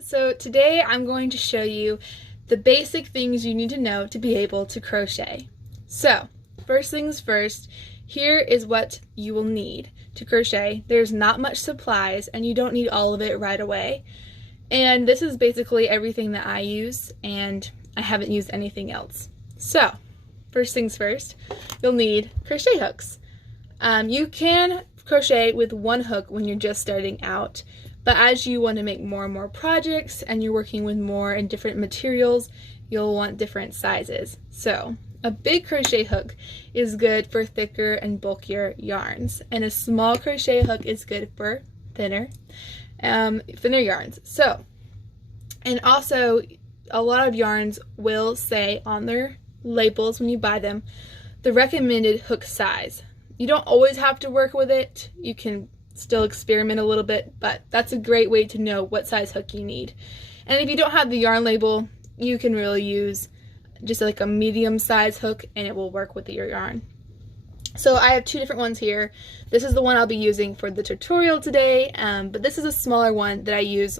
So today I'm going to show you the basic things you need to know to be able to crochet. So first things first, here is what you will need to crochet. There's not much supplies and you don't need all of it right away. And this is basically everything that I use, and I haven't used anything else. So first things first, you'll need crochet hooks. You can crochet with one hook when you're just starting out, but as you want to make more and more projects and you're working with more and different materials, you'll want different sizes. So a big crochet hook is good for thicker and bulkier yarns, and a small crochet hook is good for thinner yarns. So, and also a lot of yarns will say on their labels when you buy them the recommended hook size. You don't always have to work with it. You can still experiment a little bit, but that's a great way to know what size hook you need. And if you don't have the yarn label, you can really use just like a medium size hook and it will work with your yarn. So I have two different ones here. This is the one I'll be using for the tutorial today, but this is a smaller one that I use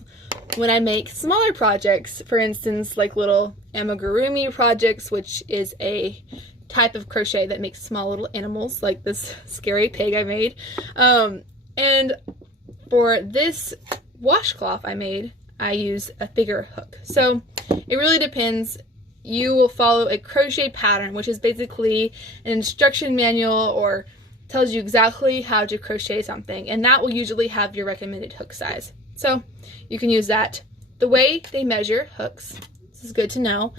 when I make smaller projects. For instance, like little amigurumi projects, which is a type of crochet that makes small little animals like this scary pig I made. And for this washcloth I made, I use a bigger hook. So it really depends. You will follow a crochet pattern, which is basically an instruction manual or tells you exactly how to crochet something, and that will usually have your recommended hook size. So you can use that. The way they measure hooks, this is good to know,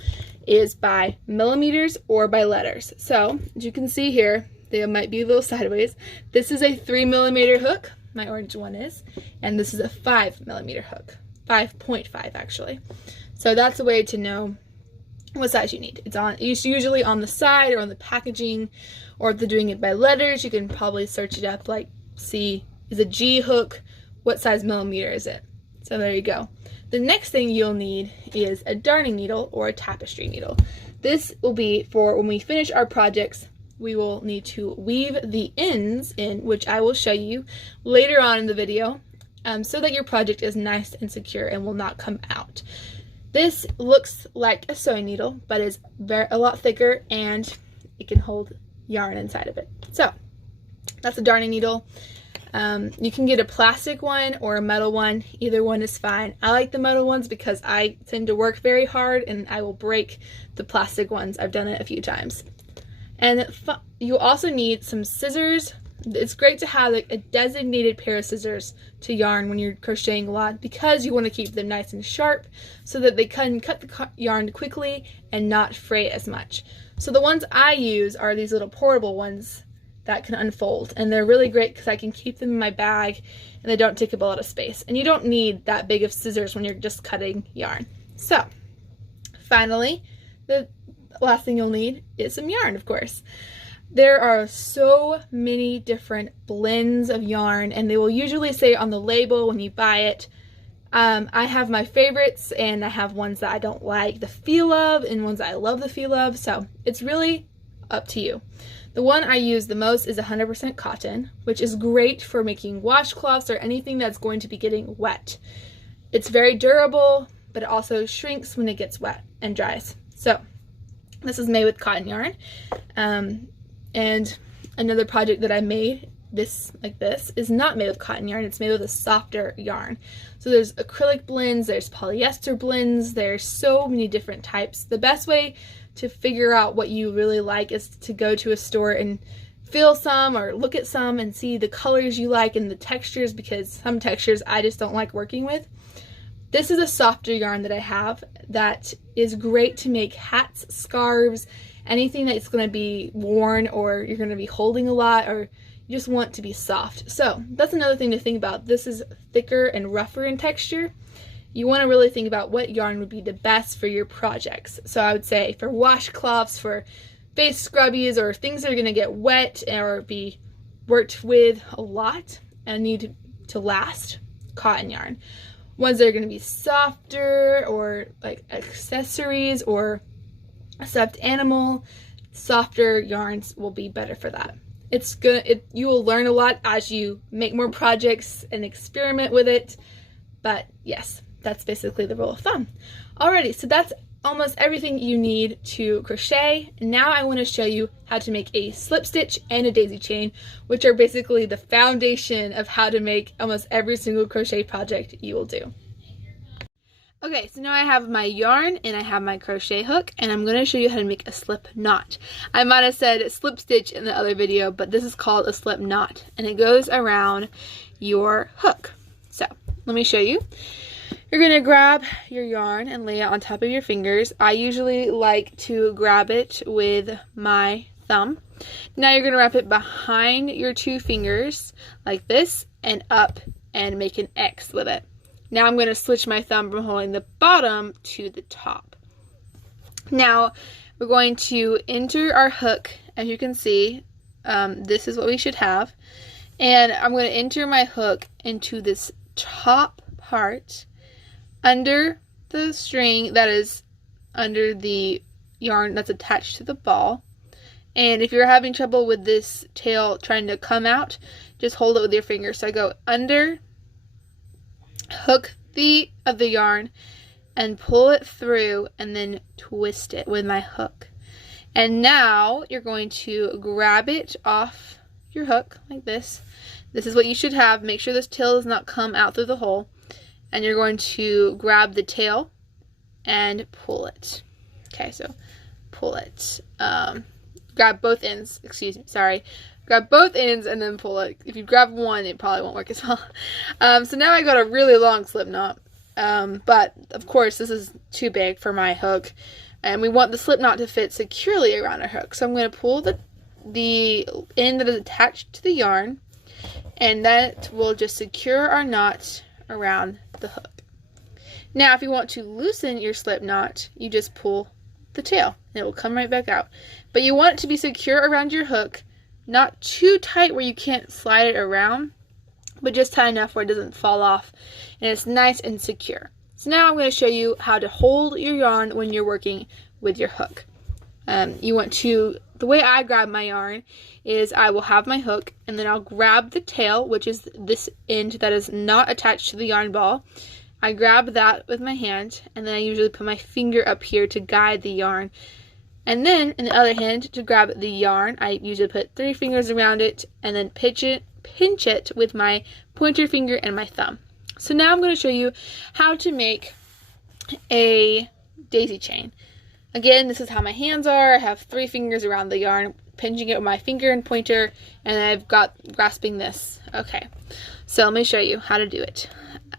is by millimeters or by letters. So as you can see here, they might be a little sideways. This is a 3mm hook, my orange one is, and this is a 5mm hook, 5.5 actually. So that's a way to know what size you need. It's usually on the side or on the packaging, or if they're doing it by letters, you can probably search it up, like see, is a G hook, what size millimeter is it? So there you go. The next thing you'll need is a darning needle or a tapestry needle. This will be for when we finish our projects. We will need to weave the ends in, which I will show you later on in the video, so that your project is nice and secure and will not come out. This looks like a sewing needle, but is a lot thicker and it can hold yarn inside of it. So that's a darning needle. You can get a plastic one or a metal one. Either one is fine. I like the metal ones because I tend to work very hard and I will break the plastic ones. I've done it a few times. And you also need some scissors. It's great to have like a designated pair of scissors to yarn when you're crocheting a lot, because you want to keep them nice and sharp so that they can cut the yarn quickly and not fray as much. So the ones I use are these little portable ones that can unfold, and they're really great because I can keep them in my bag and they don't take up a lot of space. And you don't need that big of scissors when you're just cutting yarn. So finally, the last thing you'll need is some yarn, of course. There are so many different blends of yarn, and they will usually say on the label when you buy it. I have my favorites, and I have ones that I don't like the feel of and ones that I love the feel of, so it's really up to you. The one I use the most is 100% cotton, which is great for making washcloths or anything that's going to be getting wet. It's very durable, but it also shrinks when it gets wet and dries. So this is made with cotton yarn. And another project that I made, this is not made with cotton yarn. It's made with a softer yarn. So there's acrylic blends, there's polyester blends, there's so many different types. The best way to figure out what you really like is to go to a store and feel some or look at some and see the colors you like and the textures, because some textures I just don't like working with. This is a softer yarn that I have that is great to make hats, scarves, anything that's going to be worn or you're going to be holding a lot, or you just want to be soft. So that's another thing to think about. This is thicker and rougher in texture. You want to really think about what yarn would be the best for your projects. So I would say for washcloths, for face scrubbies, or things that are going to get wet or be worked with a lot and need to last, cotton yarn. Ones that are going to be softer, or like accessories or a stuffed animal, softer yarns will be better for that. You will learn a lot as you make more projects and experiment with it, But yes, that's basically the rule of thumb. Alrighty, so that's almost everything you need to crochet. Now I want to show you how to make a slip stitch and a daisy chain, which are basically the foundation of how to make almost every single crochet project you will do. Okay, so now I have my yarn and I have my crochet hook, and I'm going to show you how to make a slip knot. I might have said slip stitch in the other video, but this is called a slip knot, and it goes around your hook. So let me show you. You're going to grab your yarn and lay it on top of your fingers. I usually like to grab it with my thumb. Now you're going to wrap it behind your two fingers like this and up and make an X with it. Now I'm going to switch my thumb from holding the bottom to the top. Now we're going to enter our hook. As you can see, this is what we should have. And I'm going to enter my hook into this top part under the string that is under the yarn that's attached to the ball. And if you're having trouble with this tail trying to come out, just hold it with your fingers. So I go under, hook the other yarn and pull it through and then twist it with my hook. And now you're going to grab it off your hook like this. This is what you should have. Make sure this tail does not come out through the hole. And you're going to grab the tail and pull it. Okay, so pull it. Grab both ends, excuse me, sorry. Grab both ends and then pull it. If you grab one, it probably won't work as well. So now I got a really long slip knot. But of course this is too big for my hook. And we want the slip knot to fit securely around our hook. So I'm going to pull the end that is attached to the yarn. And that will just secure our knot around the hook. Now if you want to loosen your slip knot, you just pull the tail and it will come right back out. But you want it to be secure around your hook. Not too tight where you can't slide it around, but just tight enough where it doesn't fall off and it's nice and secure. So now I'm going to show you how to hold your yarn when you're working with your hook. The way I grab my yarn is I will have my hook and then I'll grab the tail, which is this end that is not attached to the yarn ball. I grab that with my hand and then I usually put my finger up here to guide the yarn. And then, in the other hand, to grab the yarn, I usually put 3 fingers around it and then pinch it with my pointer finger and my thumb. So now I'm going to show you how to make a daisy chain. Again, this is how my hands are. I have 3 fingers around the yarn, pinching it with my finger and pointer, and I've got grasping this. Okay, so let me show you how to do it.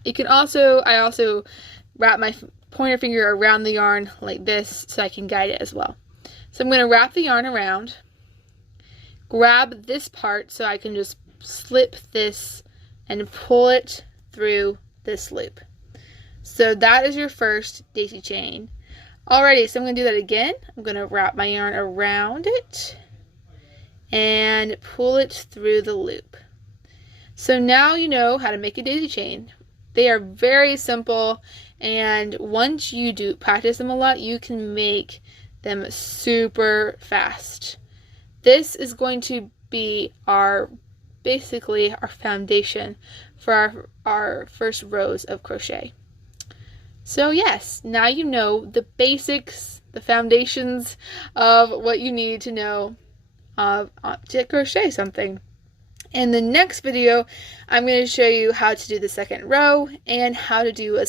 I also wrap my pointer finger around the yarn like this so I can guide it as well. So I'm going to wrap the yarn around, grab this part so I can just slip this and pull it through this loop. So that is your first daisy chain. Alrighty, so I'm going to do that again. I'm going to wrap my yarn around it and pull it through the loop. So now you know how to make a daisy chain. They are very simple, and once you practice them a lot, you can make them super fast. This is going to be basically our foundation for our first rows of crochet. So yes, now you know the basics, the foundations of what you need to know to crochet something. In the next video, I'm going to show you how to do the second row and how to do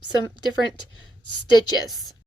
some different stitches.